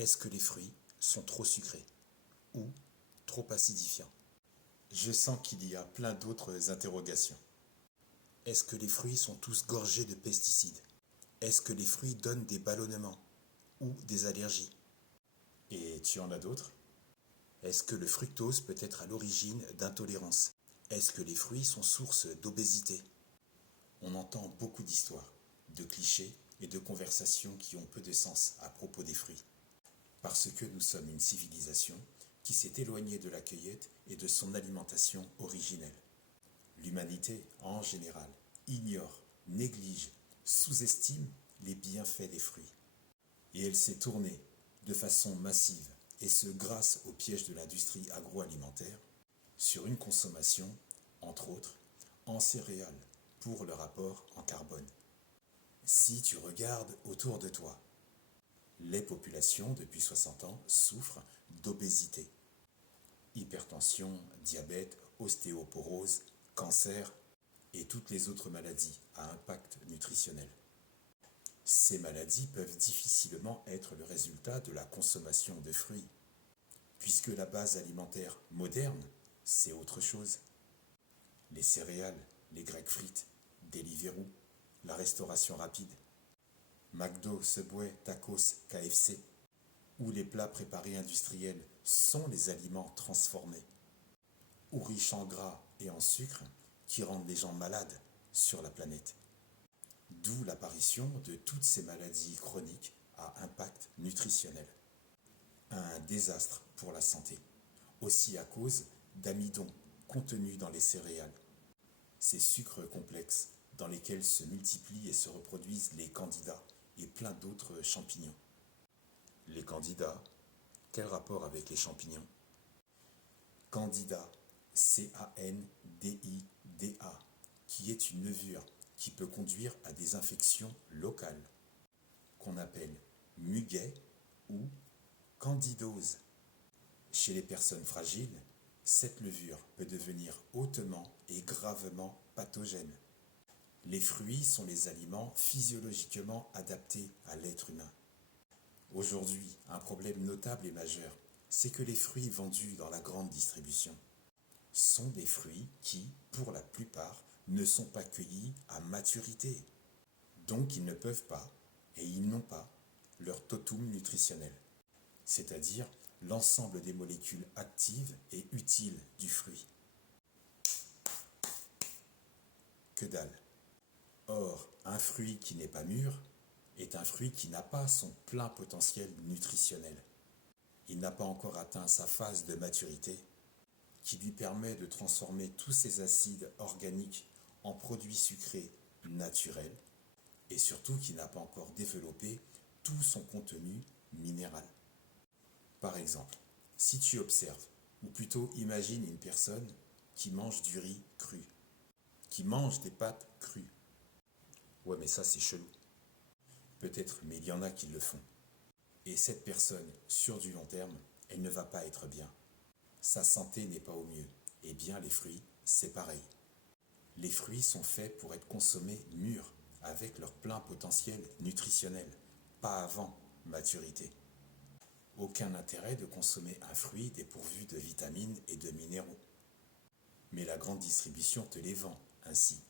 Est-ce que les fruits sont trop sucrés ou trop acidifiants? Je sens qu'il y a plein d'autres interrogations. Est-ce que les fruits sont tous gorgés de pesticides? Est-ce que les fruits donnent des ballonnements ou des allergies? Et tu en as d'autres? Est-ce que le fructose peut être à l'origine d'intolérances? Est-ce que les fruits sont source d'obésité? On entend beaucoup d'histoires, de clichés et de conversations qui ont peu de sens à propos des fruits. Parce que nous sommes une civilisation qui s'est éloignée de la cueillette et de son alimentation originelle. L'humanité, en général, ignore, néglige, sous-estime les bienfaits des fruits. Et elle s'est tournée de façon massive, et ce grâce au piège de l'industrie agroalimentaire, sur une consommation, entre autres, en céréales pour leur apport en carbone. Si tu regardes autour de toi, les populations depuis 60 ans souffrent d'obésité. Hypertension, diabète, ostéoporose, cancer et toutes les autres maladies à impact nutritionnel. Ces maladies peuvent difficilement être le résultat de la consommation de fruits, puisque la base alimentaire moderne, c'est autre chose. Les céréales, les grecs frites, Deliveroo, la restauration rapide, McDo, Subway, Tacos, KFC, où les plats préparés industriels sont les aliments transformés, ou riches en gras et en sucre, qui rendent les gens malades sur la planète. D'où l'apparition de toutes ces maladies chroniques à impact nutritionnel. Un désastre pour la santé, aussi à cause d'amidon contenu dans les céréales. Ces sucres complexes dans lesquels se multiplient et se reproduisent les candidats et plein d'autres champignons. Les candidats, quel rapport avec les champignons? Candida, C-A-N-D-I-D-A, qui est une levure qui peut conduire à des infections locales, qu'on appelle muguet ou candidose. Chez les personnes fragiles, cette levure peut devenir hautement et gravement pathogène. Les fruits sont les aliments physiologiquement adaptés à l'être humain. Aujourd'hui, un problème notable et majeur, c'est que les fruits vendus dans la grande distribution sont des fruits qui, pour la plupart, ne sont pas cueillis à maturité. Donc ils ne peuvent pas, et ils n'ont pas, leur totum nutritionnel, c'est-à-dire l'ensemble des molécules actives et utiles du fruit. Que dalle. Or, un fruit qui n'est pas mûr est un fruit qui n'a pas son plein potentiel nutritionnel. Il n'a pas encore atteint sa phase de maturité qui lui permet de transformer tous ces acides organiques en produits sucrés naturels et surtout qui n'a pas encore développé tout son contenu minéral. Par exemple, si tu observes, ou plutôt imagine une personne qui mange du riz cru, qui mange des pâtes crues. Ouais, mais ça c'est chelou. Peut-être, mais il y en a qui le font. Et cette personne, sur du long terme, elle ne va pas être bien. Sa santé n'est pas au mieux. Eh bien, les fruits, c'est pareil. Les fruits sont faits pour être consommés mûrs, avec leur plein potentiel nutritionnel, pas avant maturité. Aucun intérêt de consommer un fruit dépourvu de vitamines et de minéraux. Mais la grande distribution te les vend ainsi.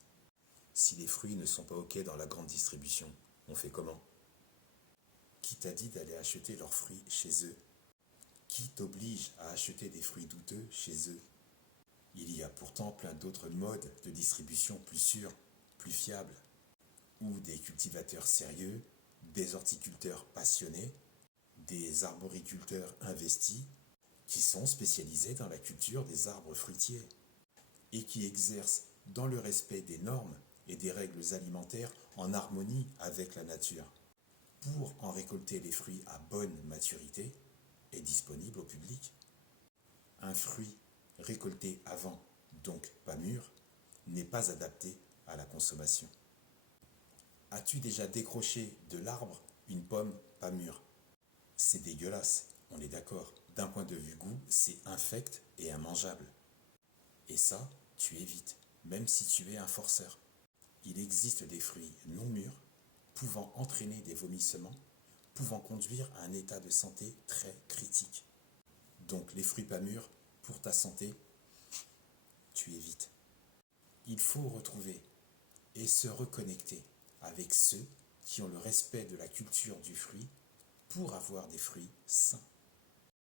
Si les fruits ne sont pas OK dans la grande distribution, on fait comment? Qui t'a dit d'aller acheter leurs fruits chez eux? Qui t'oblige à acheter des fruits douteux chez eux? Il y a pourtant plein d'autres modes de distribution plus sûrs, plus fiables, où des cultivateurs sérieux, des horticulteurs passionnés, des arboriculteurs investis, qui sont spécialisés dans la culture des arbres fruitiers, et qui exercent dans le respect des normes et des règles alimentaires en harmonie avec la nature, pour en récolter les fruits à bonne maturité et disponibles au public. Un fruit récolté avant, donc pas mûr, n'est pas adapté à la consommation. As-tu déjà décroché de l'arbre une pomme pas mûre? C'est dégueulasse, on est d'accord. D'un point de vue goût, c'est infect et immangeable. Et ça, tu évites, même si tu es un forceur. Il existe des fruits non mûrs, pouvant entraîner des vomissements, pouvant conduire à un état de santé très critique. Donc les fruits pas mûrs, pour ta santé, tu évites. Il faut retrouver et se reconnecter avec ceux qui ont le respect de la culture du fruit pour avoir des fruits sains.